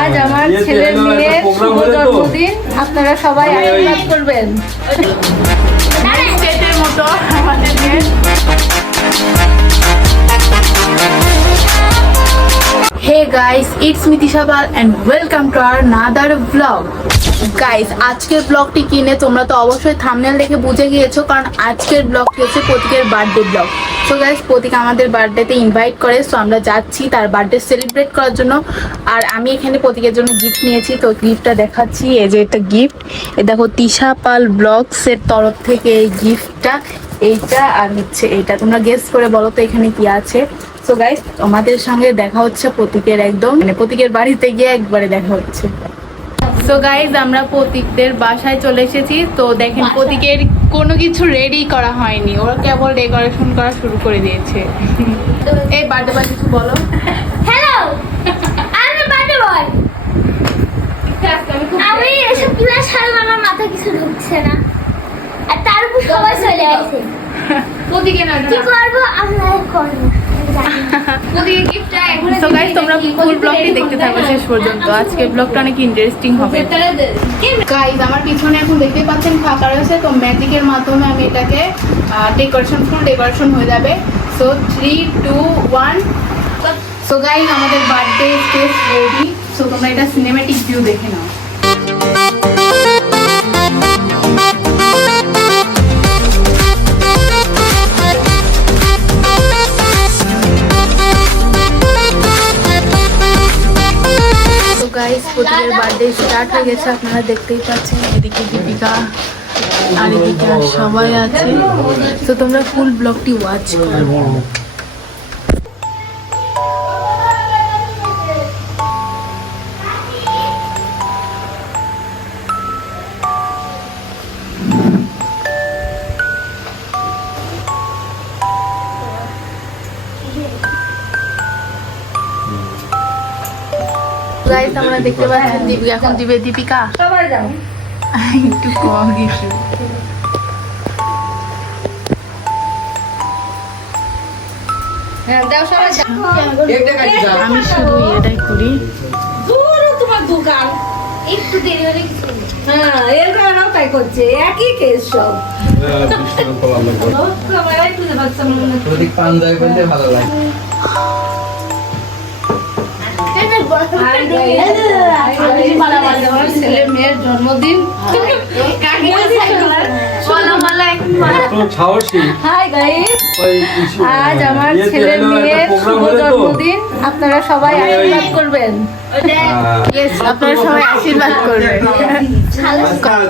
আজ আমার ছেলে ছেলের program শুভ জন্মদিন। আপনারা সবাই আশীর্বাদ করবেন। মতো hey guys it's Mitisha Pal and welcome to another vlog guys আজকের ব্লগটি কিনে তোমরা তো অবশ্যই থামনেল দেখে বুঝে গিয়েছো, কারণ আজকের ব্লগটি হচ্ছে? প্রতীকের birthday vlog so guys Pratik আমাদের বার্থডেতে ইনভাইট করে সো আমরা যাচ্ছি তার বার্থডে সেলিব্রেট করার জন্য। আর আমি এখানে প্রতীকের জন্য গিফট নিয়েছি, তো গিফটটা দেখাচ্ছি। এই যে একটা গিফট এ দেখো, তিশা পাল ব্লগসের তরফ থেকে এই গিফটটা এইটা আর হচ্ছে এইটা তোমরা গেস করে বলো তো এখানে কি আছে। সো গাইস তোমাদের সঙ্গে দেখা হচ্ছে প্রতীকের একদম। মানে প্রতীকের বাড়িতে গিয়ে একবারে দেখা হচ্ছে। সো গাইজ আমরা প্রতীকদের বাসায় চলে এসেছি। তো দেখেন প্রতীকের কোনো কিছু রেডি করা হয়নি। ওরা কেবল ডেকোরেশন করা শুরু করে দিয়েছে। এই বার্থডে বা কিছু বলো। হ্যালো আমি বার্থডে বয় আমি এসব পুরো সাল আমার মাথা কিছু ঢুকছে না। আর তার উপর সবাই চলে না। কি করব? আমরা করব। সো গাইজ তোমরা ফুল ব্লগটি দেখতে থাকো শেষ পর্যন্ত। আজকের ব্লগটা অনেক ইন্টারেস্টিং হবে। গাইজ আমার পিছনে এখন দেখতে পাচ্ছেন ফাঁকা রয়েছে তো ম্যাজিকের মাধ্যমে আমি এটাকে ডেকোরেশন ফুল ডেকোরেশন হয়ে যাবে। So three two one so guys আমাদের বার্থডে স্টেজ রেডি সো তোমরা এটা সিনেমেটিক ভিউ দেখে নাও। স্টার্ট হয়ে গেছে, আপনারা দেখতেই পাচ্ছেন, এদিকে দীপিকা আর এদিকে সবাই আছে। তো তোমরা ফুল ব্লগটি ওয়াচ করো। গাইস আমরা দেখতে পাচ্ছেন দীপিকা এখন দিবে দীপিকা। সবাই যাও। একটু কম কিছু হ্যাঁ দাও সবাই যাও। আমি শুধু এটাই করি। তোমার দোকান। একটু দেরি হলে হ্যাঁ এর কারণেও তাই করছে। একই কেস সব। বলতে ভালো লাগে। ছেলে মেয়ের জন্মদিন আজ আমার ছেলে মেয়ের শুভ জন্মদিন আপনারা সবাই আশীর্বাদ করবেন। আপনারা সবাই আশীর্বাদ করবেন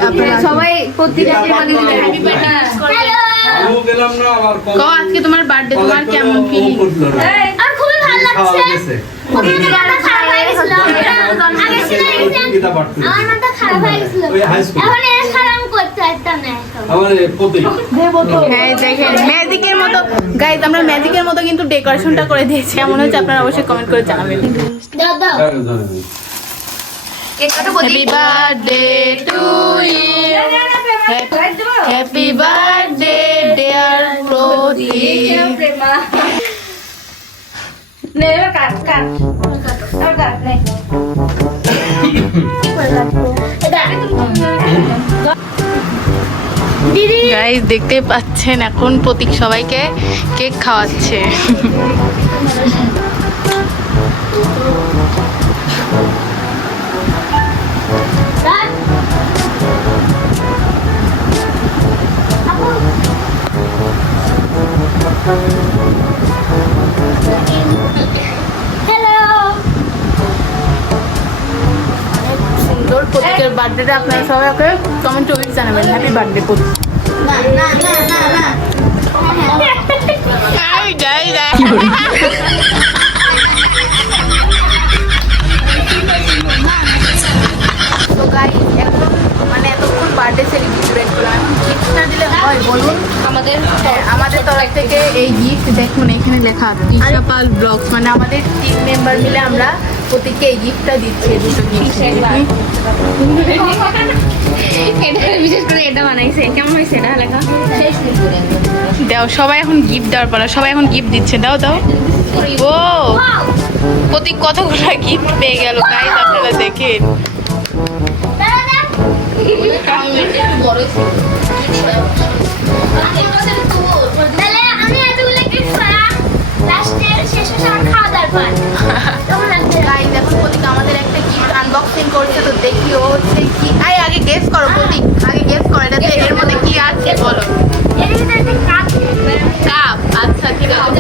আপনারা সবাই প্রত্যেক আশীর্বাদ আজকে তোমার বার্থডে তোমার কেমন ফিলিং। আর খুবই ভালো লাগছে ম্যাজিকের মতো গাইজ আমরা ম্যাজিকের মতো কিন্তু ডেকোরেশনটা করে দিয়েছি কেমন হচ্ছে আপনারা অবশ্যই কমেন্ট করে জানাবেন দাও দাও হ্যাঁ, জানি। Happy birthday to you happy birthday dear Pradip Prema guys দেখতে পাচ্ছেন এখন প্রতীক সবাইকে কেক খাওয়াচ্ছে। বার্থডেটা আপনারা সবাই ওকে কমেন্ট উইক জানাবেন। হ্যাপি বার্থডে প্রতীক না না না না না তো গাইজ এখন মানে এতক্ষণ বার্থডে সেলিব্রেট করলাম গিফট না দিলে হয় বলুন। আমাদের হ্যাঁ, আমাদের তরফ থেকে এই গিফট দেখুন এখানে লেখা তিশা পাল ব্লগস মানে আমাদের টিম মেম্বার মিলে আমরা প্রত্যেককে এই গিফটটা দিচ্ছি। দুটো গিফট এটা বিশেষ করে এটা বানাইছে কেমন হয়েছে এটা লেখা দাও সবাই এখন গিফট দেওয়ার পর সবাই এখন গিফট দিচ্ছে দাও দাও ও! প্রতীক কতগুলো গিফট পেয়ে গেল গাইজ আপনারা দেখেন আমি এতগুলো পেলাম। Last শেষে আমার খাওয়া দাওয়ার পালা। এখন প্রতীক আমাদের একটা গিফট আনবক্সিং করছে, তো দেখি ও হচ্ছে কি আই আগে গেস করো প্রতীক আগে গেস করো এটাতে এর মধ্যে কি আছে বলো কাপ। আচ্ছা আছে ওয়াও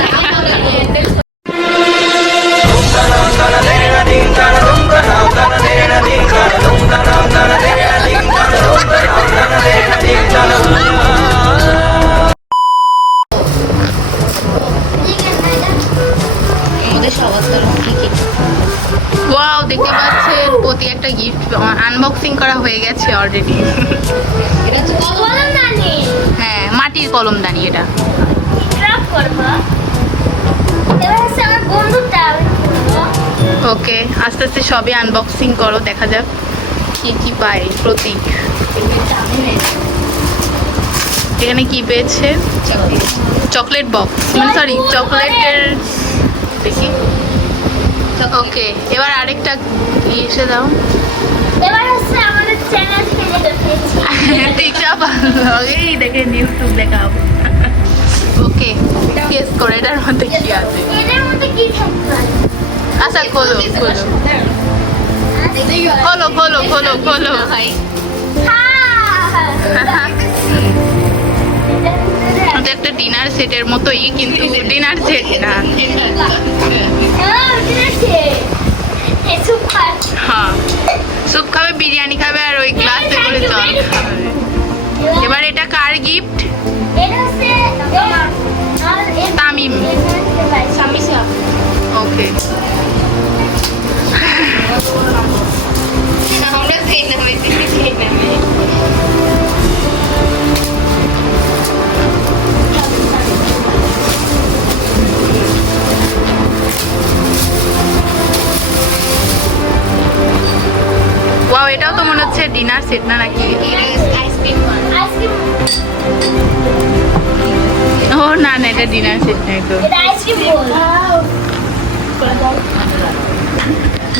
দেখতে পাচ্ছেন প্রতি একটা গিফট আনবক্সিং করা হয়ে গেছে অলরেডি নে। হ্যাঁ মাটির কলমদানি এটা। ওকে আস্তে আস্তে সবই আনবক্সিং করো দেখা যাক কি কি পায় প্রতীক। এখানে কি পেয়েছে? চকলেট বক্স মানে সরি চকলেটের দেখি। ওকে এবার আরেকটা এসে দাও। এবার হচ্ছে আমাদের চ্যানেল এই দেখে ইউটিউব দেখাও। ওকে গেস করে এটার মধ্যে কি আছে? এটার মধ্যে কি পারে? আচ্ছা খোলো খোলো। খোলো খোলো খোলো খোলো। একটা ডিনার সেটের মতোই কিন্তু ডিনার সেট না হ্যাঁ, ঠিক আছে। এ সুপার। হ্যাঁ স্যুপ খাবে বিরিয়ানি খাবে আর ওই গ্লাসে করে জল খাবে। এবার এটা কার গিফট ডিনার সেট না নাকি? ও, না না, এটা ডিনার সেট নাই তো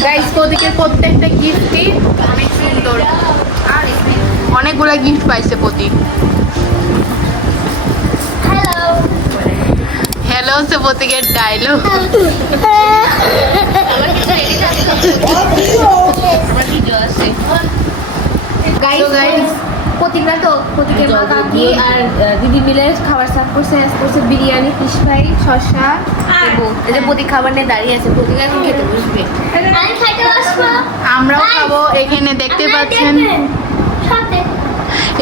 গাইস প্রতীকের প্রত্যেকটা গিফটই অনেক সুন্দর। অনেকগুলো গিফট পাইছে প্রতীক হ্যালো হচ্ছে প্রতীকের ডায়লগ So guys, প্রতীকরা তো প্রতীকের মা কাকি আর দিদি মিলে খাবার সার্ভ করছে করছে বিরিয়ানি ফিশ ফ্রাই শসা এবং এই প্রতীক খাবার নিয়ে দাঁড়িয়ে আছে। প্রতীক এখন খেতে বসবে। আমি খাইতে বসবো। আমরাও খাব এখানে দেখতে পাচ্ছেন।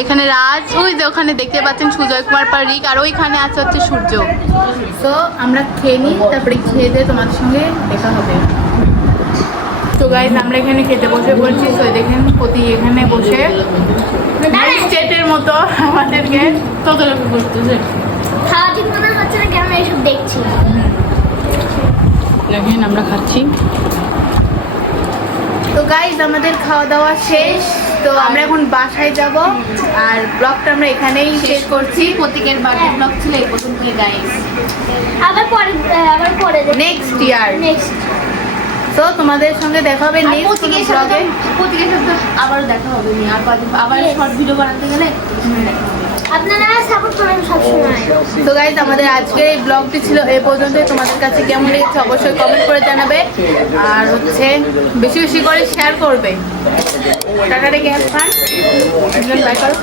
এখানে রাজ ওই যে ওখানে দেখতে পাচ্ছেন সুজয় কুমার পারিক আর ওইখানে আছে হচ্ছে সূর্য। তো আমরা খেয়ে নিই তারপরে খেয়ে দিয়ে তোমাদের সঙ্গে দেখা হবে। গাইজ আমরা এখানে খেতে বসে পড়ছি। তো দেখেন প্রতি এখানে বসে স্টেটের মতো আমাদেরকে তদারকি করতেছে। খাওয়া ঠিক মতো হচ্ছে না কেন এইসব দেখছি। দেখেন আমরা খাচ্ছি। তো গাইজ আমাদের খাওয়া দাওয়া শেষ। তো আমরা এখন বাসায় যাব। আর ব্লগটা আমরা এখানেই শেষ করছি। প্রতীকের বার্থডে ব্লগ ছিল এই প্রথম গাইজ আবার পরে আবার পরে নেক্সট ইয়ার নেক্সট তো তোমাদের সঙ্গে দেখা হবে নেক্সট প্রতীকের সাথে আবারও দেখা হবে নি। আর আবার. শর্ট ভিডিও বানাতে গেলে আপনারা সাপোর্ট করেন সবসময়। তো গাইজ আমাদের আজকের এই ব্লগটি ছিল এই পর্যন্ত তোমাদের কাছে কেমন লেগেছে অবশ্যই কমেন্ট করে জানাবে। আর হচ্ছে বেশি বেশি করে শেয়ার করবে। টাটা রেখে বাই করো